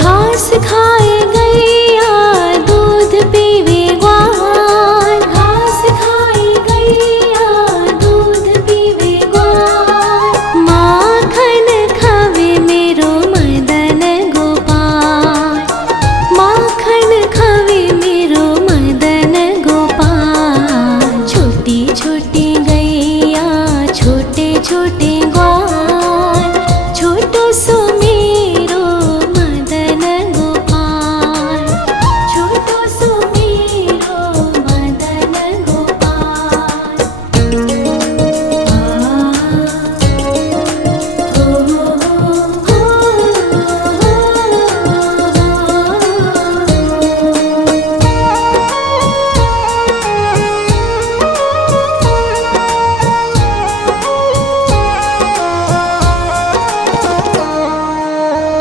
घास खाए गैया दूध पीवे ग्वाल, घास खाए गैया दूध पीवे ग्वाल। माखन खावे मेरो मदन गोपाल, माखन खावे मेरो मदन गोपाल। छोटी छोटी गैया छोटे छोटे ग्वाल, छोटो सो मेरो मदन गोपाल, छोटो सो मेरो मदन गोपाल।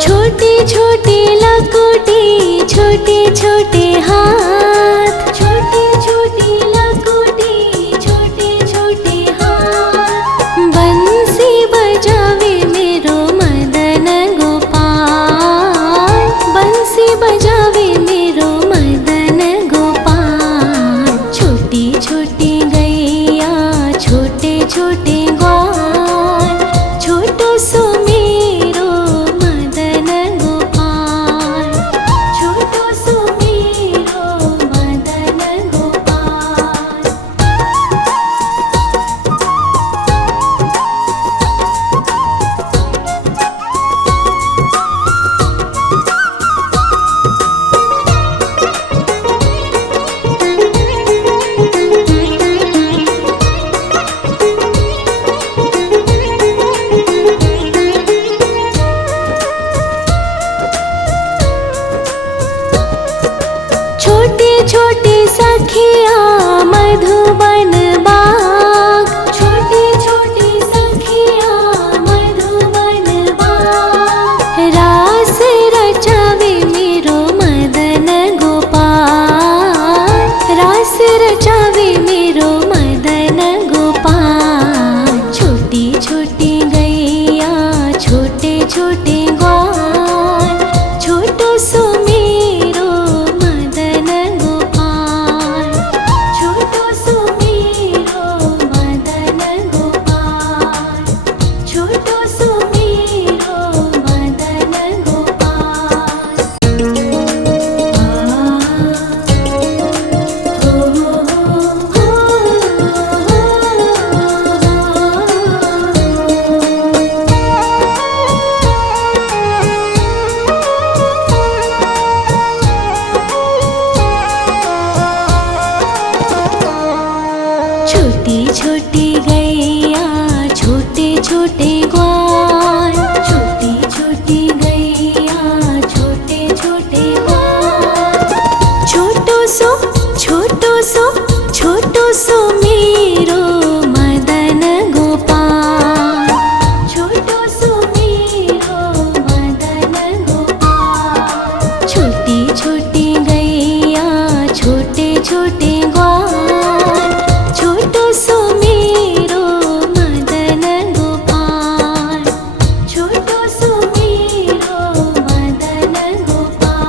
छोटी छोटी लकुटी छोटे छोटे हाथ, छोटी छोटी लकुटी छोटे छोटे हाथ। बंसी बजावे मेरो मदन गोपाल, बंसी बजावे मेरो मदन गोपाल। छोटी छोटी गैया छोटे छोटे ग्वाल, छोटो सो मेरो मदन गोपाल, छोटो सो मेरो मदन गोपाल। छोटे छोटे सखिया मधुबन बाग, छोटे छोटे सखिया मधुबन बाग। रास रचावे मेरो मदन गोपाल, रास रचावे मेरो मदन गोपाल। छोटी छोटी गैया छोटे छोटे ग्वाल, छोटो सो मेरो मदन गोपाल, छोटो सो मेरो मदन गोपाल, छोटो सो मेरो मदन गोपाल। छोटी छोटी गैया छोटे छोटे ग्वाल, छोटी छोटी गैया छोटे छोटे ग्वाल। छोटो सो छोटो सो छोटो सो मेरो मदन गोपाल, छोटो सो मेरो मदन गोपाल। छोटी छोटी गैया छोटे छोटे ग्वाल, छोटो सो मेरो मदन गोपाल, छोटो सो मेरो मदन गोपाल।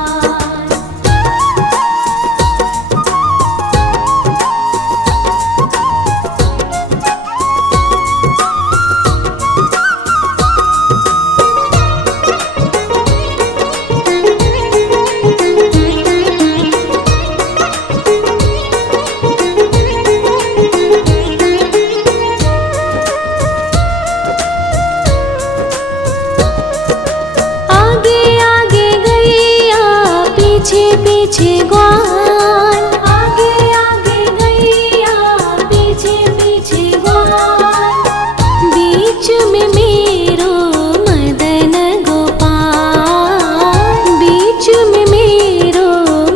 आगे आगे गैया पीछे पीछे ग्वाल, आगे आगे गैया पीछे पीछे ग्वाल। बीच में मेरो मदन गोपाल, बीच में मेरो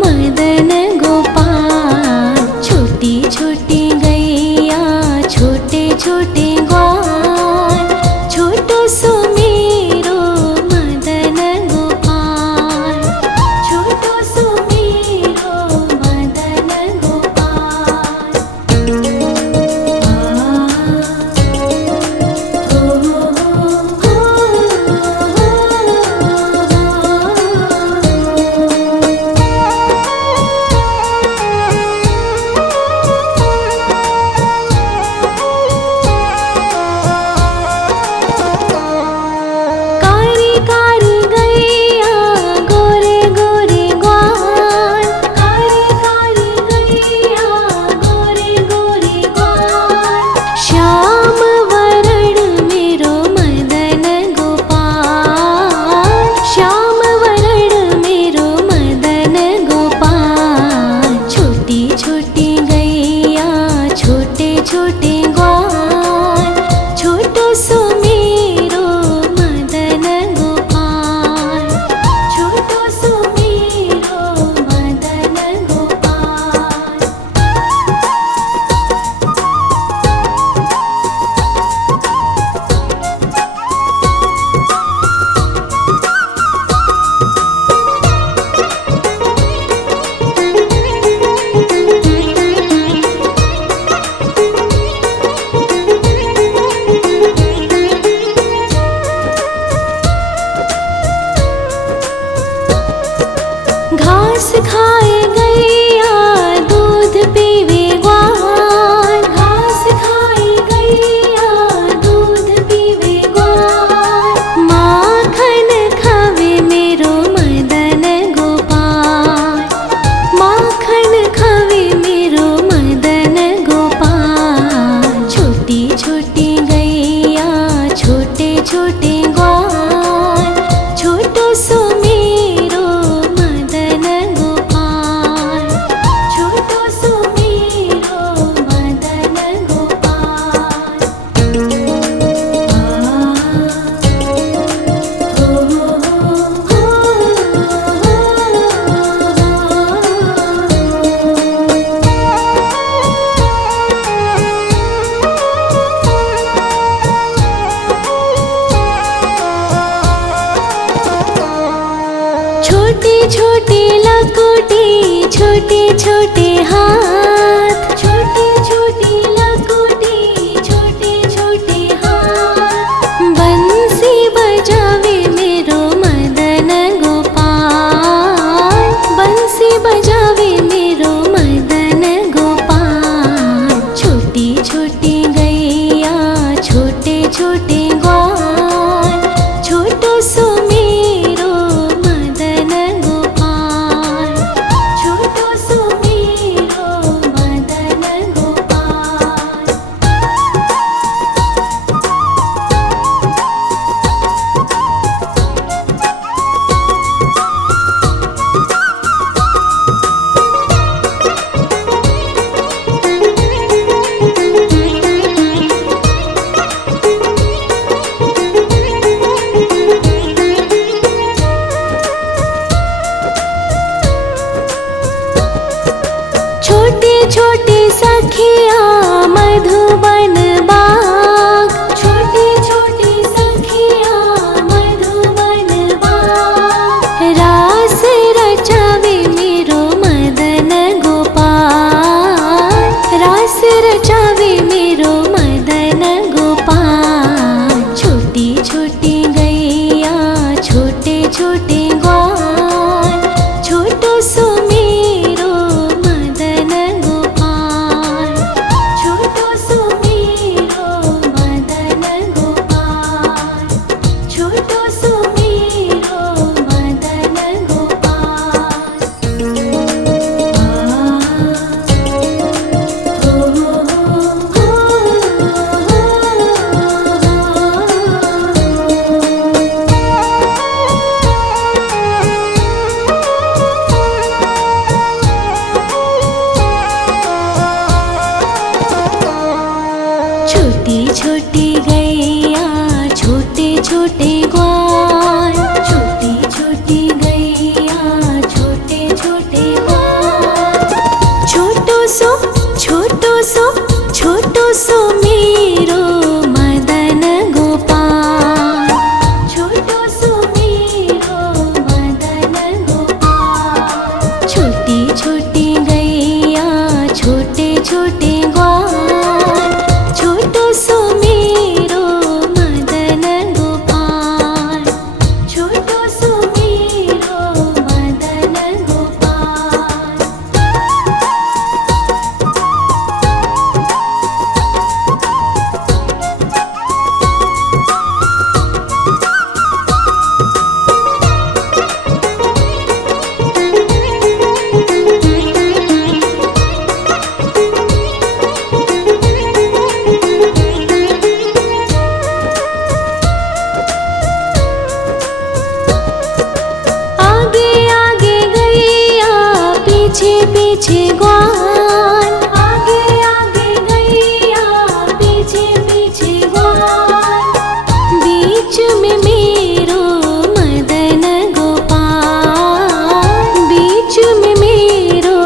मदन गोपाल। छोटी छोटी गैया छोटे छोटे ग्वाल, छोटो सो मेरो मदन गोपाल, छोटो सो मेरो घास खाए गैया दूध पीवे ग्वाल, घास खाए गैया दूध पीवे ग्वाल, माखन खावे मेरो मदन गोपाल, माखन खावे मेरो मदन गोपाल। छोटी छोटी गैया छोटे छोटे ग्वाल, छोटो सो मेरो मदन गोपाल, छोटो सो मेरो मदन गोपाल। छोटे छोटे लकोटी छोटे छोटे हाथ, छोटे छोटे लकोटी छोटे छोटे हाथ, बंसी बजावे मेरो मदन गोपाल, बंसी बजावे मेरो मदन गोपाल। छोटी छोटी गैया छोटे छोटे ग्वाल, छोटो सो मेरो मदन गोपाल, छोटो सो मेरो मदन गोपाल। छोटे छोटे सखिया मधुबन बाग, छोटे छोटे सखिया मधुबन बाग, रास रचावे मेरो मदन गोपाल, रास रचावे मेरो मदन गोपाल। छोटी छोटी गैया छोटे छोटे ग्वाल, छोटो सो मेरो मदन गोपाल, छोटो सो मेरो मदन गोपाल, छोटो सो मेरो मदन गोपाल। छोटी छोटी गैया छोटे छोटे ग्वाल, छोटी छोटी गैया छोटे छोटे ग्वाल, छोटो सो छोटो सो छोटो सो मेरो मदन गोपाल, छोटो सो मेरो मदन गोपाल। छोटी छोटी गैया छोटे छोटे ग्वाल, छोटो सो मेरो मदन गोपाल, छोटो सो मेरो मदन गोपाल। आगे आगे गैया पीछे पीछे ग्वाल, आगे आगे गैया पीछे पीछे ग्वाल, बीच में मेरो मदन गोपाल, बीच में मेरो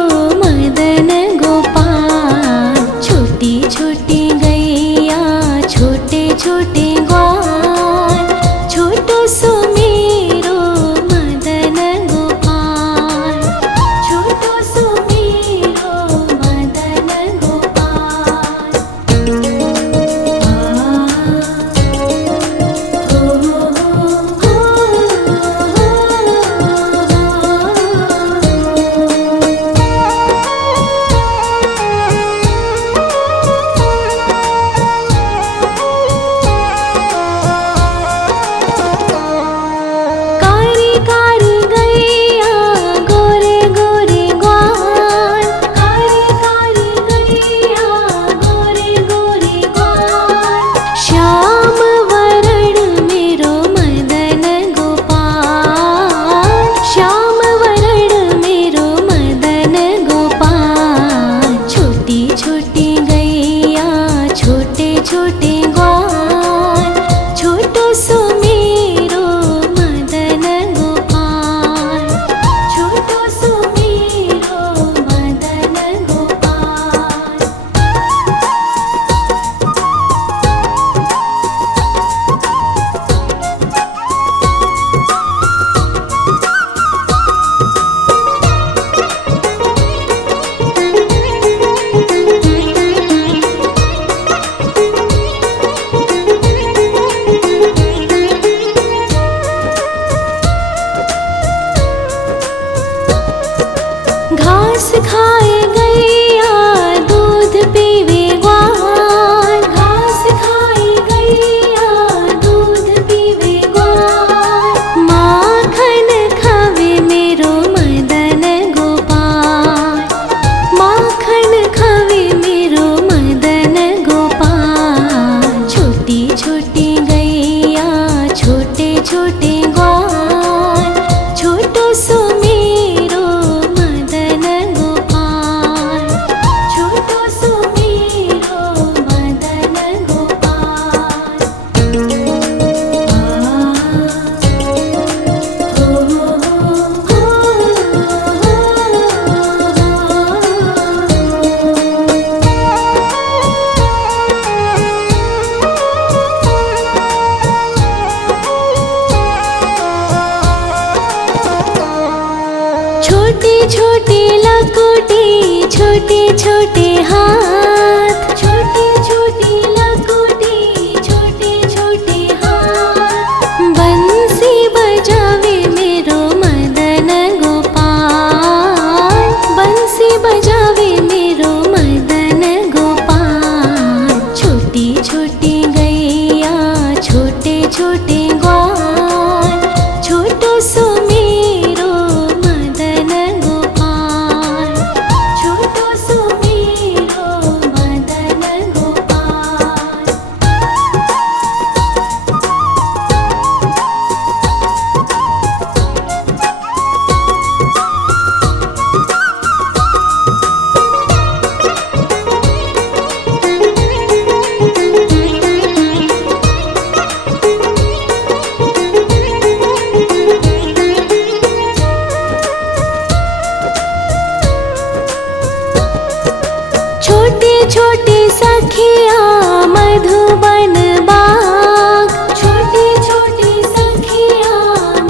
मदन गोपाल। छोटी छोटी गैया छोटे छोटे ग्वाल, छोटो सो मेरो मदन गोपाल, छोटो सो मेरो छोटे छोटे लकोटे छोटे छोटे हाथ, छोटे छोटे लकोटे छोटे छोटे हाथ। बंसी बजावे मेरो मदन गोपाल, बंसी बजावे मेरो मदन गोपाल। छोटी छोटी गैया छोटे छोटे ग्वाल, छोटो सो मेरो मदन गोपाल, छोटो सो मेरो मदन गोपाल। छोटे छोटे सखिया मधुबन बाग, छोटे छोटे सखिया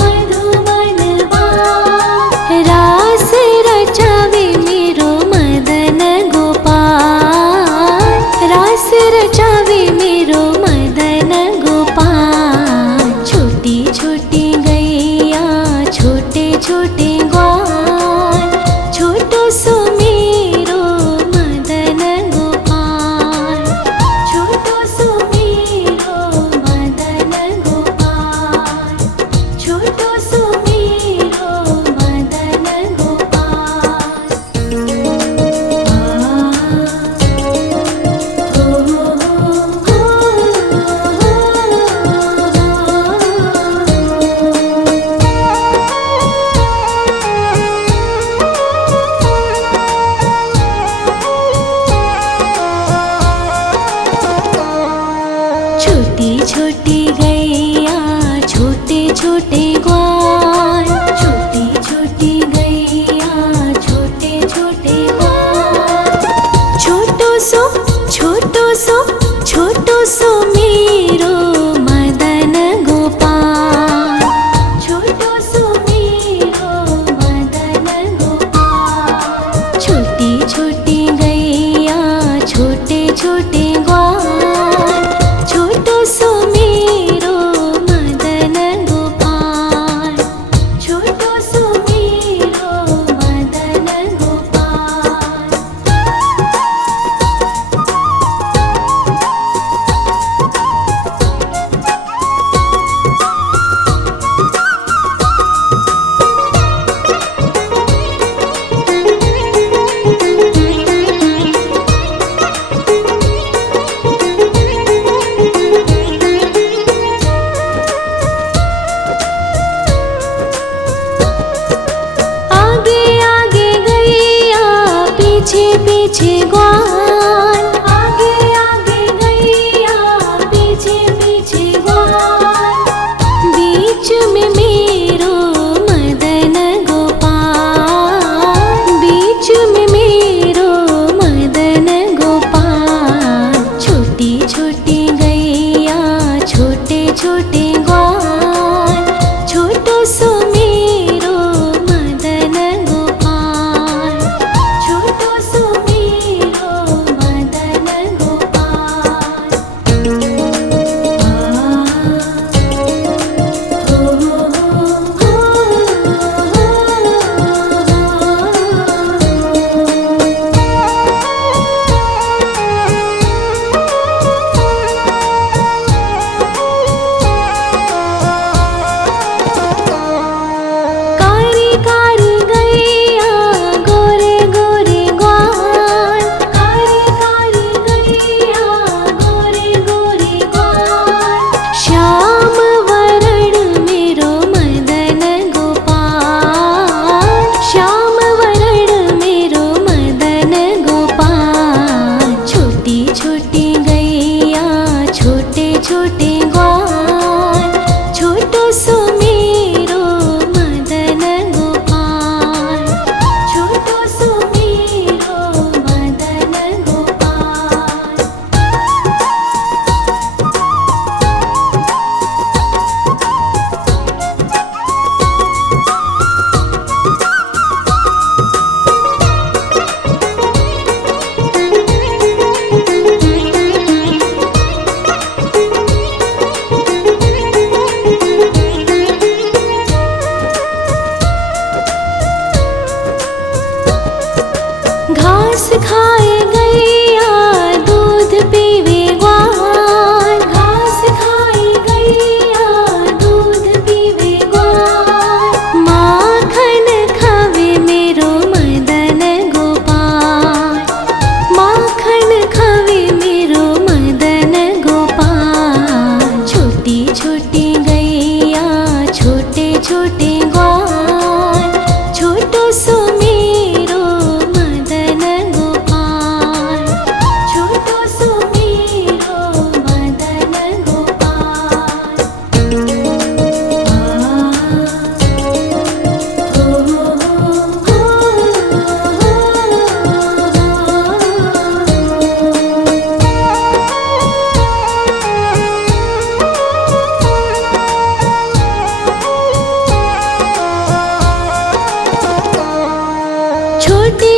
मधुबन बाग। रास रचावे मेरो मदन गोपाल, रास रचावे मेरो मदन गोपाल। छोटी छोटी गैया छोटे छोटे ग्वाल, छोटो सो मेरो मदन गोपाल, छोटो सो मेरो मदन गोपाल, छोटो सो मेरो मदन गोपाल। छोटी छोटी गैया छोटे छोटे ग्वाल, छोटी छोटी गैया छोटे छोटे ग्वाल। छोटो सो छोटो सो छोटो सो मेरो मदन गोपाल, छोटो सो मेरो मदन गोपाल। छोटी छोटी गैया छोटे छोटे ग्वाल, छोटो सो मेरो मदन गोपाल, छोटो सो मेरो मदन गोपाल। आगे आगे गैया पीछे पीछे ग्वाल, आगे आगे गैया पीछे पीछे ग्वाल। बीच में मेरो मदन गोपाल, बीच में मेरो मदन गोपाल। छोटी छोटी गैया छोटे छोटे ग्वाल, छोटो सो मेरो मदन गोपाल, छोटो सो मेरो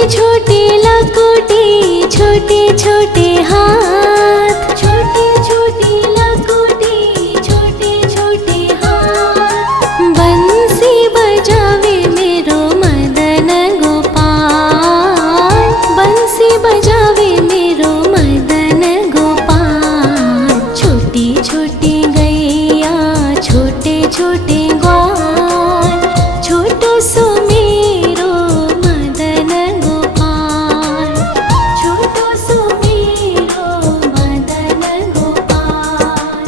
छोटी लकुटी छोटे छोटे हाथ, छोटी छोटी लकुटी छोटे छोटे हाथ। बंसी बजावे मेरो मदन गोपाल, बंसी बजावे मेरो मदन गोपाल। छोटी छोटी गैया छोटे छोटे ग्वाल, छोटो सो मेरो मदन गोपाल, छोटो सो मेरो मदन गोपाल।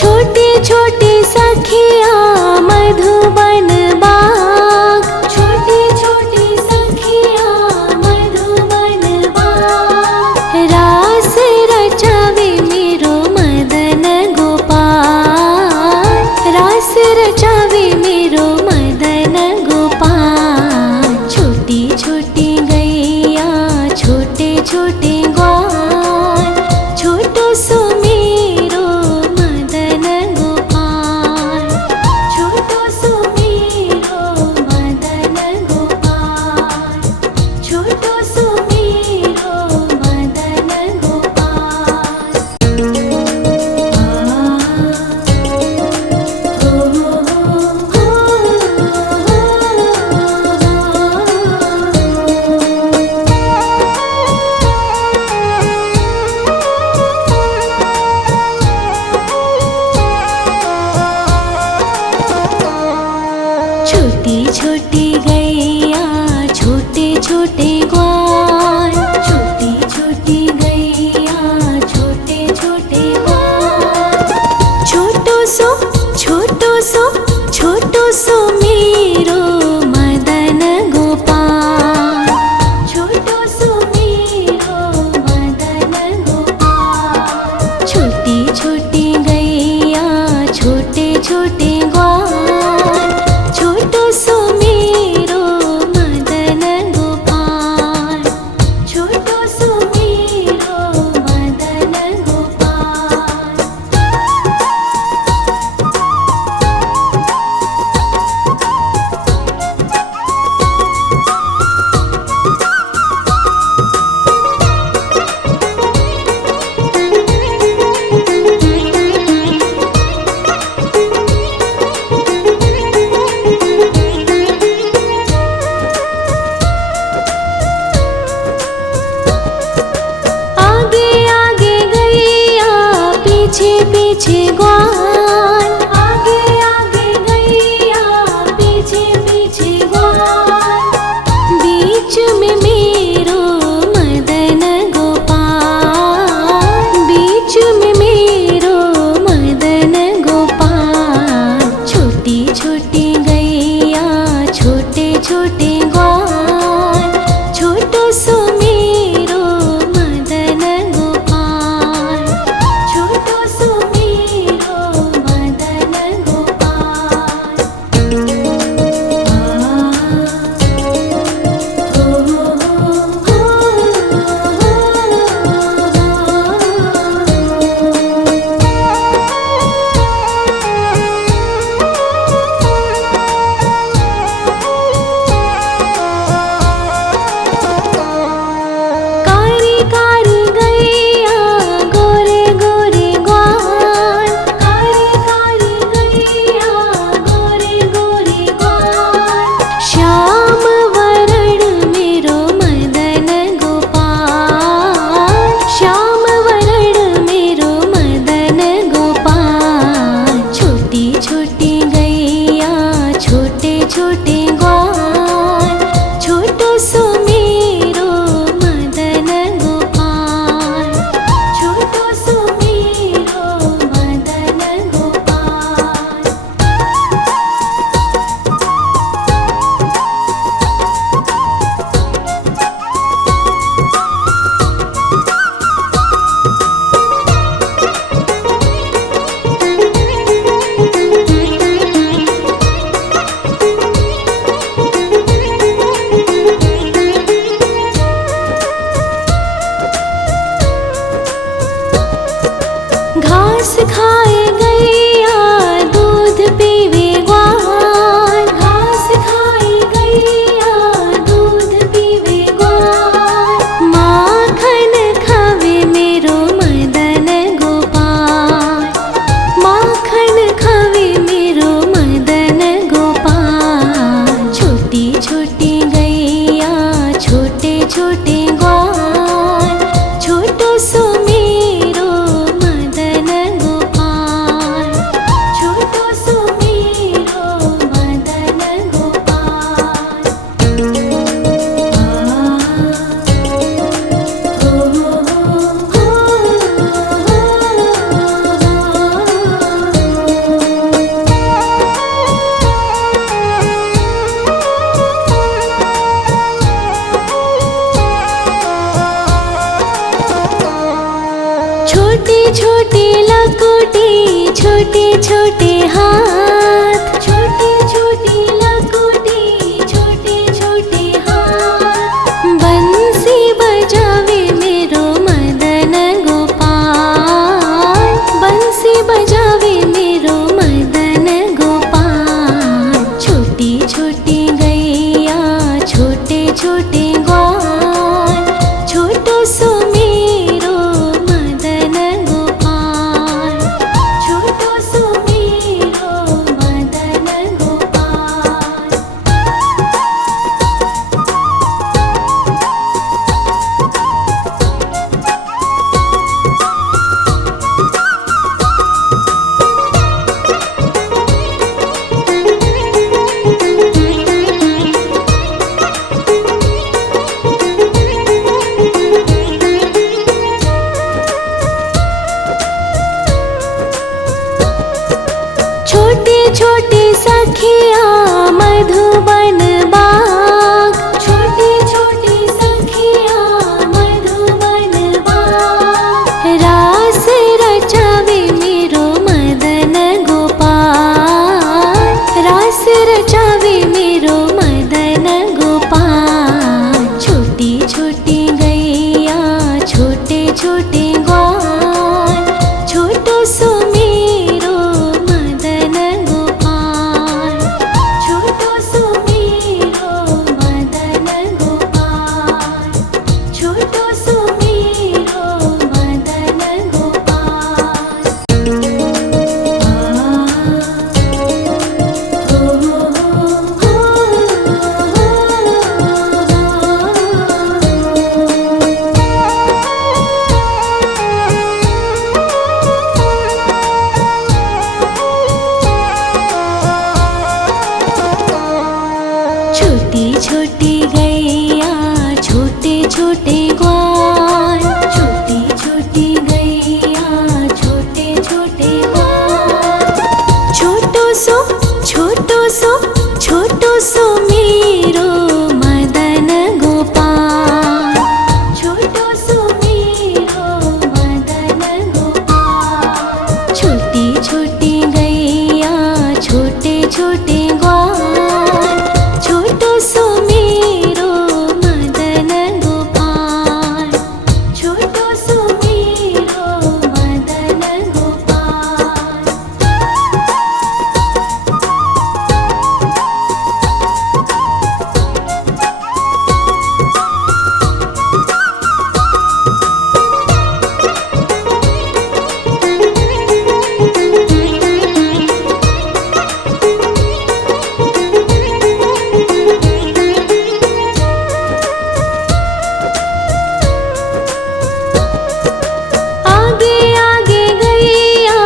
छोटी छोटी सखिया मधुबन बाग, छोटी छोटी सखिया मधुबन बाग। रास रचावे मेरो मदन गोपाल, रास रचावे मेरो मदन गोपाल। छोटी छोटी गैया छोटे छोटे ग्वाल, छोटो सो मेरो मदन गोपाल, छोटो सो मेरो मदन गोपाल, छोटो सो मेरो मदन गोपाल। छोटी छोटी गैया छोटे छोटे ग्वाल, छोटी छोटी गैया छोटे छोटे ग्वाल। छोटो सो छोटो सो छोटो सो मेरो मदन गोपाल, छोटो सो मेरो मदन गोपाल। छोटी छोटी गैया छोटे छोटे ग्वाल, छोटो सो मेरो मदन गोपाल, छोटो सो मेरो मदन गोपाल। आगे आगे गैया पीछे पीछे ग्वाल, आगे आगे गैया पीछे पीछे ग्वाल। बीच में मेरो मदन गोपाल, बीच में मेरो मदन गोपाल। छोटी छोटी गैया छोटे छोटे ग्वाल, छोटो सो मेरो मदन गोपाल, छोटो सो मेरो खाए गैया दूध पीवे ग्वाल, घास खाए गैया दूध पीवे ग्वाल, माखन खावे मेरो मदन गोपाल, माखन खावे मेरो मदन गोपाल। छोटी छोटी गैया छोटे छोटे ग्वाल, छोटो सो मेरो मदन गोपाल, छोटो सो मेरो मदन गोपाल। छोटी छोटी लकुटी छोटे छोटे हाथ, छोटी छोटी लकुटी छोटे छोटे हाथ, बंसी बजावे मेरो मदन गोपाल, बंसी बजावे मेरो मदन गोपाल। छोटी छोटी गैया छोटे छोटे ग्वाल, छोटो सो मेरो मदन गोपाल, छोटो सो मेरो मदन गोपाल। छोटे छोटे सखिया मधुबन बाग, छोटे छोटे सखिया मधुबन बाग, रास रचावे मेरो मदन गोपाल, रास रचावे मेरो मदन गोपाल। छोटी छोटी गैया छोटे छोटे ग्वाल, छोटो सो मेरो मदन गोपाल, छोटो सो मेरो मदन गोपाल, छोटो सो मेरो मदन गोपाल। छोटी छोटी गैया छोटे छोटे ग्वाल, छोटी छोटी गैया छोटे छोटे ग्वाल, छोटो सो छोटो सो मेरो मदन गोपाल, छोटो सो मेरो मदन गोपाल। छोटी छोटी गैया छोटे छोटे ग्वाल, छोटो सो मेरो मदन गोपाल, छोटो सो मेरो मदन गोपाल। आगे आगे गैया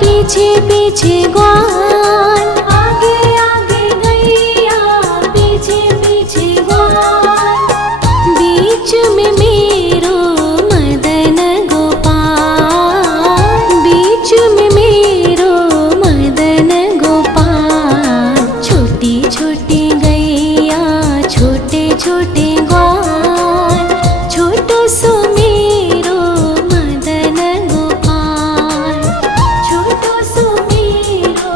पीछे पीछे ग्वाल, आगे आगे गैया पीछे पीछे ग्वाल, बीच में मेरो मदन गोपाल, बीच में मेरो मदन गोपाल। छोटी छोटी गैया छोटे छोटे ग्वाल, छोटो सो मेरो मदन गोपाल, छोटो सो मेरो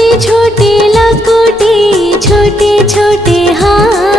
छोटी छोटी लकोटी छोटे छोटे हाथ।